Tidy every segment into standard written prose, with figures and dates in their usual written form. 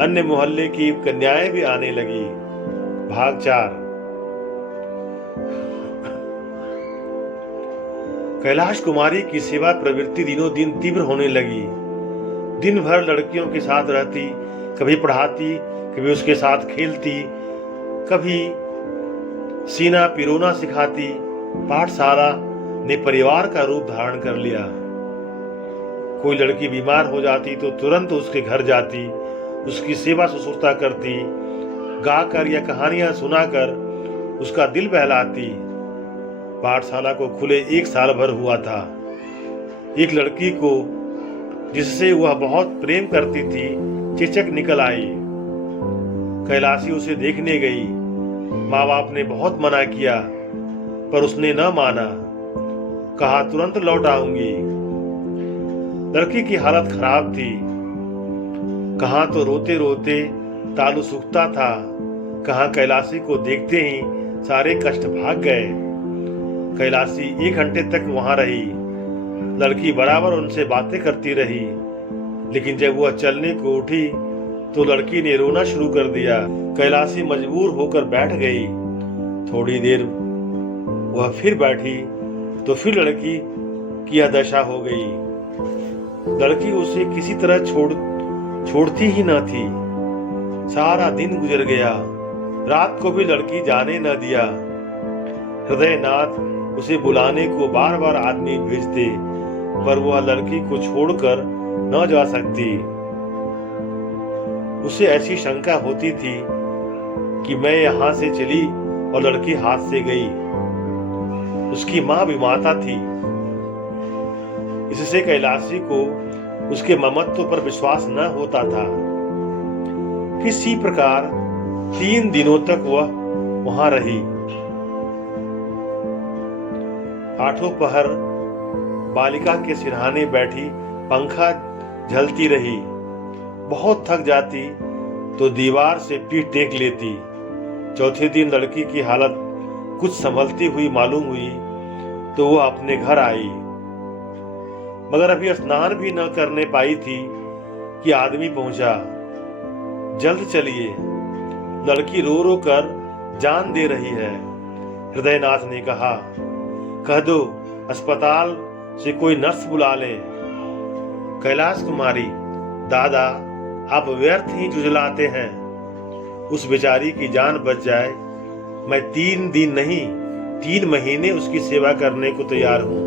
अन्य मोहल्ले की कन्याएं भी आने लगी। भाग 4। कैलाश कुमारी की सेवा प्रवृत्ति दिनों दिन तीव्र होने लगी। दिन भर लड़कियों के साथ रहती, कभी पढ़ाती, कभी उसके साथ खेलती, कभी सीना पिरोना सिखाती। पाठशाला ने परिवार का रूप धारण कर लिया। कोई लड़की बीमार हो जाती तो तुरंत उसके घर जाती, उसकी सेवा शुश्रूषा करती, गाकर या कहानियां सुनाकर उसका दिल बहलाती। पाठशाला को खुले 1 साल भर हुआ था। एक लड़की को जिससे वह बहुत प्रेम करती थी चिचक निकल आई। कैलाशी उसे देखने गई। माँ बाप ने बहुत मना किया पर उसने न माना। कहा तुरंत लौट आऊंगी। लड़की की हालत खराब थी। कहाँ तो रोते रोते तालू सूखता था, कहाँ कैलाशी को देखते ही सारे कष्ट भाग गए। कैलाशी 1 घंटे तक वहां रही। लड़की बराबर उनसे बातें करती रही, लेकिन जब वह चलने को उठी तो लड़की ने रोना शुरू कर दिया। कैलाशी मजबूर होकर बैठ गई। थोड़ी देर वह फिर बैठी तो फिर लड़की की यह दशा हो गई। लड़की उसे किसी तरह छोड़ती ही न थी। सारा दिन गुजर गया, रात को भी लड़की जाने न दिया। हृदयनाथ उसे बुलाने को बार बार आदमी भेजते, पर वह लड़की को छोड़कर न जा सकती। उसे ऐसी शंका होती थी कि मैं यहां से चली और लड़की हाथ से गई। उसकी मां भी माता थी। इससे कैलाशी को उसके ममत्व पर विश्वास न होता था। किसी प्रकार 3 दिनों तक वह वहां रही। 8 पहर बालिका के सिरहाने बैठी पंखा झलती रही। बहुत थक जाती तो दीवार से पीठ टेक लेती। चौथे दिन लड़की की हालत कुछ संभलती हुई मालूम हुई तो वह अपने घर आई, मगर अभी स्नान भी न करने पाई थी कि आदमी पहुंचा। जल्द चलिए, लड़की रो रो कर जान दे रही है। हृदयनाथ ने कहा, कह दो अस्पताल से कोई नर्स बुला ले। कैलाश कुमारी, दादा आप व्यर्थ ही जुझलाते हैं। उस बेचारी की जान बच जाए, मैं 3 दिन नहीं 3 महीने उसकी सेवा करने को तैयार हूं।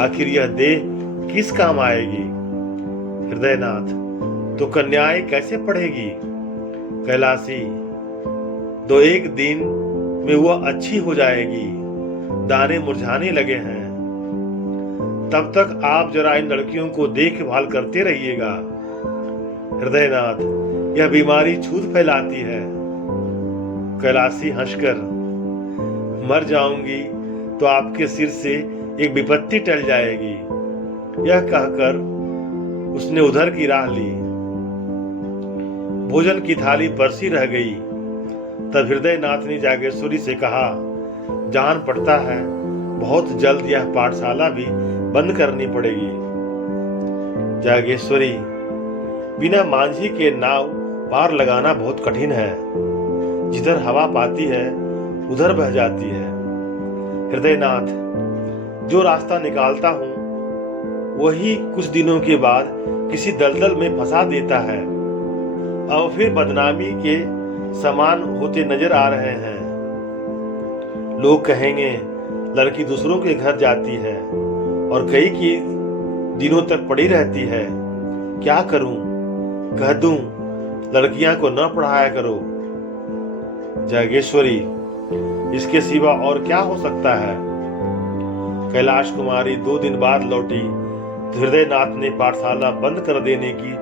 आखिर यह देह किस काम आएगी? हृदयनाथ, तो कन्याएं कैसे पढ़ेगी? कैलाशी, 2-1 दिन में वह अच्छी हो जाएगी। दाने मुरझाने लगे हैं। तब तक आप जरा इन लड़कियों को देखभाल करते रहिएगा। हृदयनाथ, यह बीमारी छूत फैलाती है। कैलाशी हंसकर, मर जाऊंगी तो आपके सिर से एक विपत्ति टल जाएगी। यह कहकर उसने उधर की राह ली। भोजन की थाली परसी रह गई। तब हृदयनाथ ने जागेश्वरी से कहा, जान पड़ता है बहुत जल्द यह पाठशाला भी बंद करनी पड़ेगी। जागेश्वरी, बिना मांझी के नाव पार लगाना बहुत कठिन है। जिधर हवा पाती है उधर बह जाती है। हृदयनाथ, जो रास्ता निकालता हूं वही कुछ दिनों के बाद किसी दलदल में फंसा देता है। अब फिर बदनामी के समान होते नजर आ रहे हैं। लोग कहेंगे लड़की दूसरों के घर जाती है और कई की दिनों तक पड़ी रहती है। क्या करूं? कह दूं लड़कियां को न पढ़ाया करो। जागेश्वरी, इसके सिवा और क्या हो सकता है? कैलाश कुमारी 2 दिन बाद लौटी तो हृदयनाथ ने पाठशाला बंद कर देने की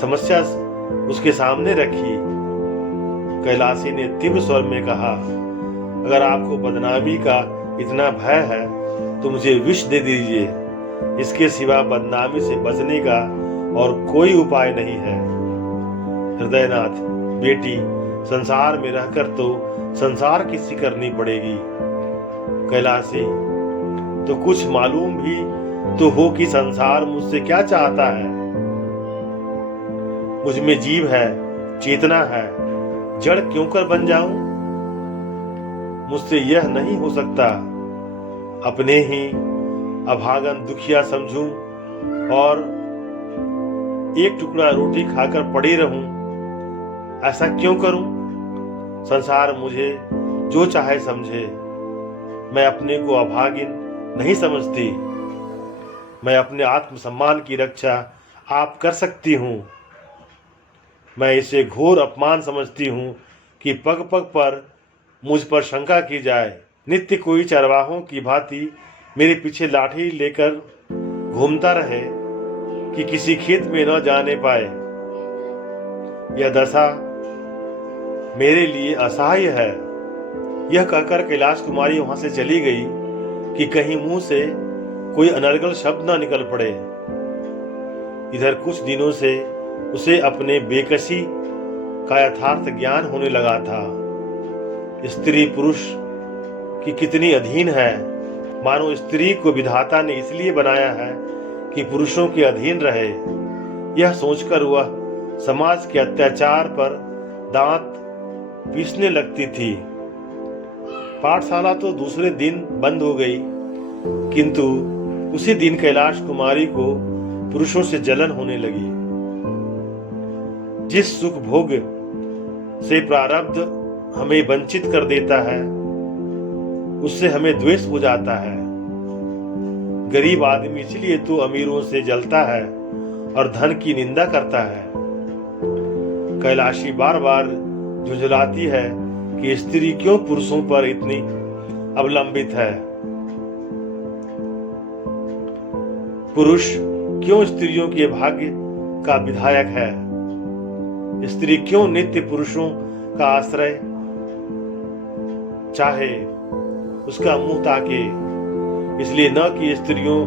समस्या उसके सामने रखी। कैलाशी ने तीव्र स्वर में कहा, अगर आपको बदनामी का इतना भय है तो मुझे विष दे दीजिए। इसके सिवा बदनामी से बचने का और कोई उपाय नहीं है। हृदयनाथ, बेटी, संसार में रहकर तो संसार किसी करनी पड़ेगी। कैलाशी, तो कुछ मालूम भी तो हो कि संसार मुझसे क्या चाहता है। मुझ में जीव है, चेतना है, जड़ क्यों कर बन जाऊं? मुझसे यह नहीं हो सकता। अपने ही अभागन दुखिया समझूं और एक टुकड़ा रोटी खाकर पड़े रहूं। ऐसा क्यों करूं? संसार मुझे जो चाहे समझे, मैं अपने को अभागिन नहीं समझती। मैं अपने आत्मसम्मान की रक्षा आप कर सकती हूँ। मैं इसे घोर अपमान समझती हूँ कि पग पग पर मुझ पर शंका की जाए। नित्य कोई चरवाहों की भांति मेरे पीछे लाठी लेकर घूमता रहे कि किसी खेत में न जाने पाए। यह दशा मेरे लिए असह्य है। यह कहकर कैलाश कुमारी वहां से चली गई कि कहीं मुंह से कोई अनर्गल शब्द न निकल पड़े। इधर कुछ दिनों से उसे अपने बेकसी का यथार्थ ज्ञान होने लगा था। स्त्री पुरुष की कितनी अधीन है, मानो स्त्री को विधाता ने इसलिए बनाया है कि पुरुषों के अधीन रहे। यह सोचकर वह समाज के अत्याचार पर दांत पीसने लगती थी। पाठशाला तो दूसरे दिन बंद हो गई, किंतु उसी दिन कैलाश कुमारी को पुरुषों से जलन होने लगी। जिस सुख भोग से प्रारब्ध हमें वंचित कर देता है, उससे हमें द्वेष हो जाता है। गरीब आदमी इसलिए तो अमीरों से जलता है और धन की निंदा करता है। कैलाशी बार बार झुंझलाती है कि स्त्री क्यों पुरुषों पर इतनी अवलंबित है। पुरुष क्यों स्त्रियों के भाग्य का विधायक है। स्त्री क्यों नित्य पुरुषों का आश्रय चाहे, उसका मुंह ताके। इसलिए न कि स्त्रियों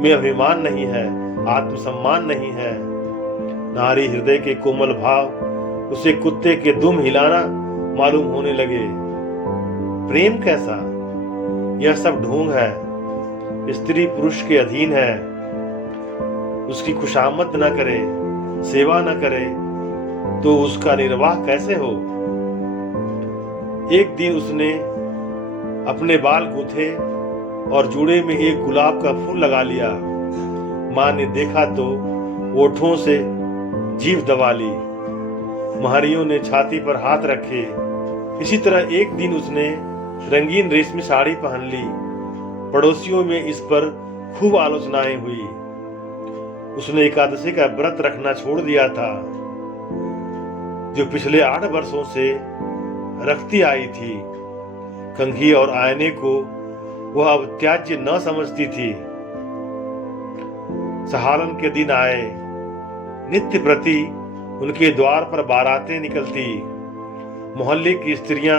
में अभिमान नहीं है, आत्मसम्मान नहीं है। नारी हृदय के कोमल भाव उसे कुत्ते के दुम हिलाना मालूम होने लगे। प्रेम कैसा? यह सब ढोंग है। स्त्री पुरुष के अधीन है, उसकी खुशामद न करे, सेवा न करे तो उसका निर्वाह कैसे हो? एक दिन उसने अपने बाल गूंथे और जूड़े में एक गुलाब का फूल लगा लिया। मां ने देखा तो ओठों से जीभ दबा ली। महरियों ने छाती पर हाथ रखे। इसी तरह एक दिन उसने रंगीन रेशमी साड़ी पहन ली। पड़ोसियों में इस पर खूब आलोचनाएं हुई। उसने एकादशी का व्रत रखना छोड़ दिया था, जो पिछले 8 वर्षों से रखती आई थी। कंघी और आईने को वह अब त्याज्य न समझती थी। सहालन के दिन आए। नित्य प्रति उनके द्वार पर बारातें निकलती। मोहल्ले की स्त्रियां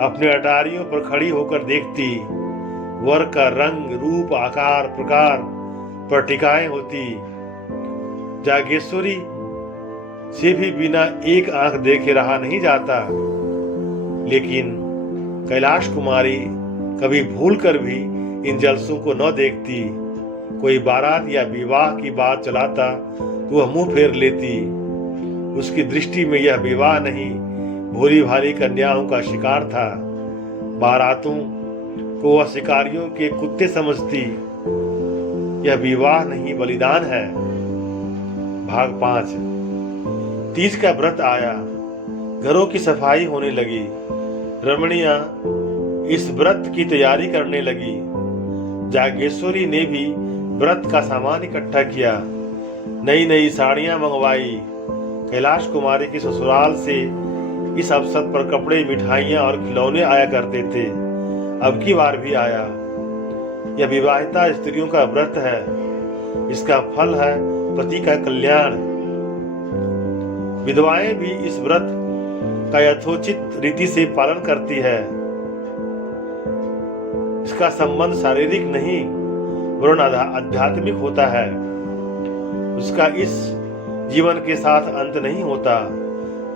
अपने अटारियों पर खड़ी होकर देखती। वर का रंग रूप आकार प्रकार पर टिकाएं होती। जागेश्वरी से भी बिना एक आंख देखे रहा नहीं जाता। लेकिन कैलाश कुमारी कभी भूल कर भी इन जलसों को न देखती। कोई बारात या विवाह की बात चलाता तो वह मुंह फेर लेती। उसकी दृष्टि में यह विवाह नहीं, भोली भाली कन्याओं का शिकार था। बारातों को वह शिकारियों के कुत्ते समझती। यह विवाह नहीं, बलिदान है। भाग 5। तीज का व्रत आया। घरों की सफाई होने लगी। रमणियां इस व्रत की तैयारी करने लगी। जागेश्वरी ने भी व्रत का सामान इकट्ठा किया। नई नई साड़ियां मंगवाई। कैलाश कुमारी के ससुराल से इस अवसर पर कपड़े, मिठाइयां और खिलौने आया करते थे। अब की बार भी आया। यह विवाहिता स्त्रियों का व्रत है। इसका फल है पति का कल्याण। विधवाएं भी इस व्रत का यथोचित रीति से पालन करती है। इसका संबंध शारीरिक नहीं वरन आध्यात्मिक होता है। उसका इस जीवन के साथ अंत नहीं होता,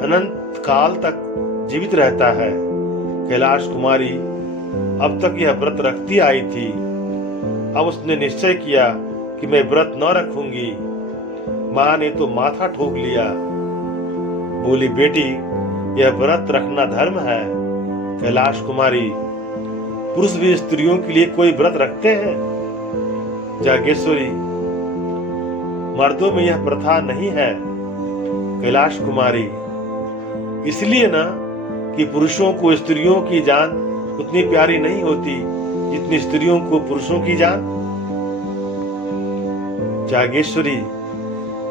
अनंत काल तक जीवित रहता है। कैलाश कुमारी अब तक यह व्रत रखती आई थी। अब उसने निश्चय किया कि मैं व्रत न रखूंगी। मां ने तो माथा ठोक लिया। बोली, बेटी यह व्रत रखना धर्म है। कैलाश कुमारी, पुरुष भी स्त्रियों के लिए कोई व्रत रखते हैं? जागेश्वरी, मर्दों में यह प्रथा नहीं है। कैलाश कुमारी, इसलिए ना कि पुरुषों को स्त्रियों की जान उतनी प्यारी नहीं होती जितनी स्त्रियों को पुरुषों की जान। जागेश्वरी,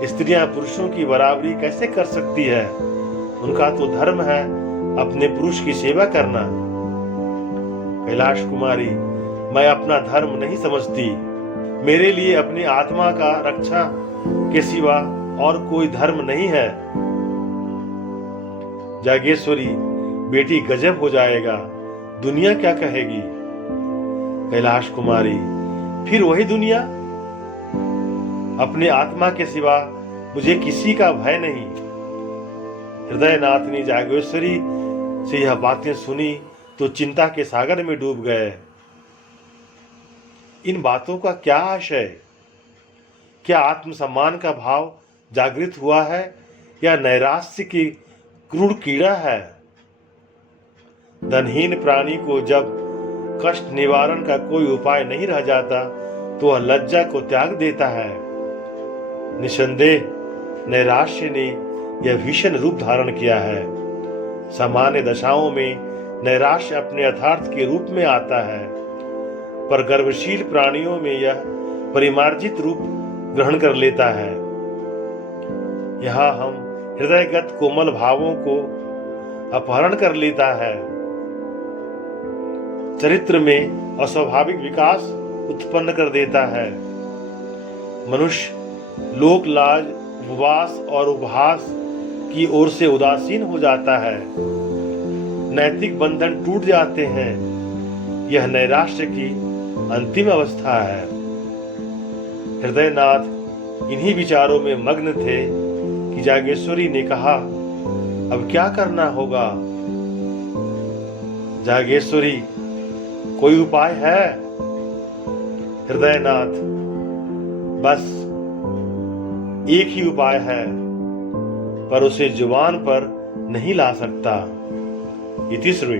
स्त्रियां पुरुषों की बराबरी कैसे कर सकती है? उनका तो धर्म है अपने पुरुष की सेवा करना। कैलाश कुमारी, मैं अपना धर्म नहीं समझती। मेरे लिए अपनी आत्मा का रक्षा के सिवा और कोई धर्म नहीं है। जागेश्वरी, बेटी गजब हो जाएगा, दुनिया क्या कहेगी? कैलाश कुमारी, फिर वही दुनिया? अपने आत्मा के सिवा मुझे किसी का भय नहीं। हृदयनाथ ने जागेश्वरी से यह बातें सुनी तो चिंता के सागर में डूब गए। इन बातों का क्या आशय? क्या आत्मसम्मान का भाव जागृत हुआ है या नैराश्य की क्रूर कीड़ा है? धनहीन प्राणी को जब कष्ट निवारण का कोई उपाय नहीं रह जाता तो वह लज्जा को त्याग देता है। निसंदेह नैराश्य ने यह भीषण रूप धारण किया है। सामान्य दशाओं में नैराश्य अपने यथार्थ के रूप में आता है, पर गर्भशील प्राणियों में यह परिमार्जित रूप ग्रहण कर लेता है। यहाँ हम हृदयगत कोमल भावों को अपहरण कर लेता है। चरित्र में अस्वाभाविक विकास उत्पन्न कर देता है। मनुष्य लोक लाज, उपवास और उपहास की ओर से उदासीन हो जाता है। नैतिक बंधन टूट जाते हैं। यह नैराश्य की अंतिम अवस्था है। हृदयनाथ इन्हीं विचारों में मग्न थे कि जागेश्वरी ने कहा, अब क्या करना होगा? जागेश्वरी, कोई उपाय है? हृदयनाथ, बस एक ही उपाय है, पर उसे जुबान पर नहीं ला सकता। इति श्री।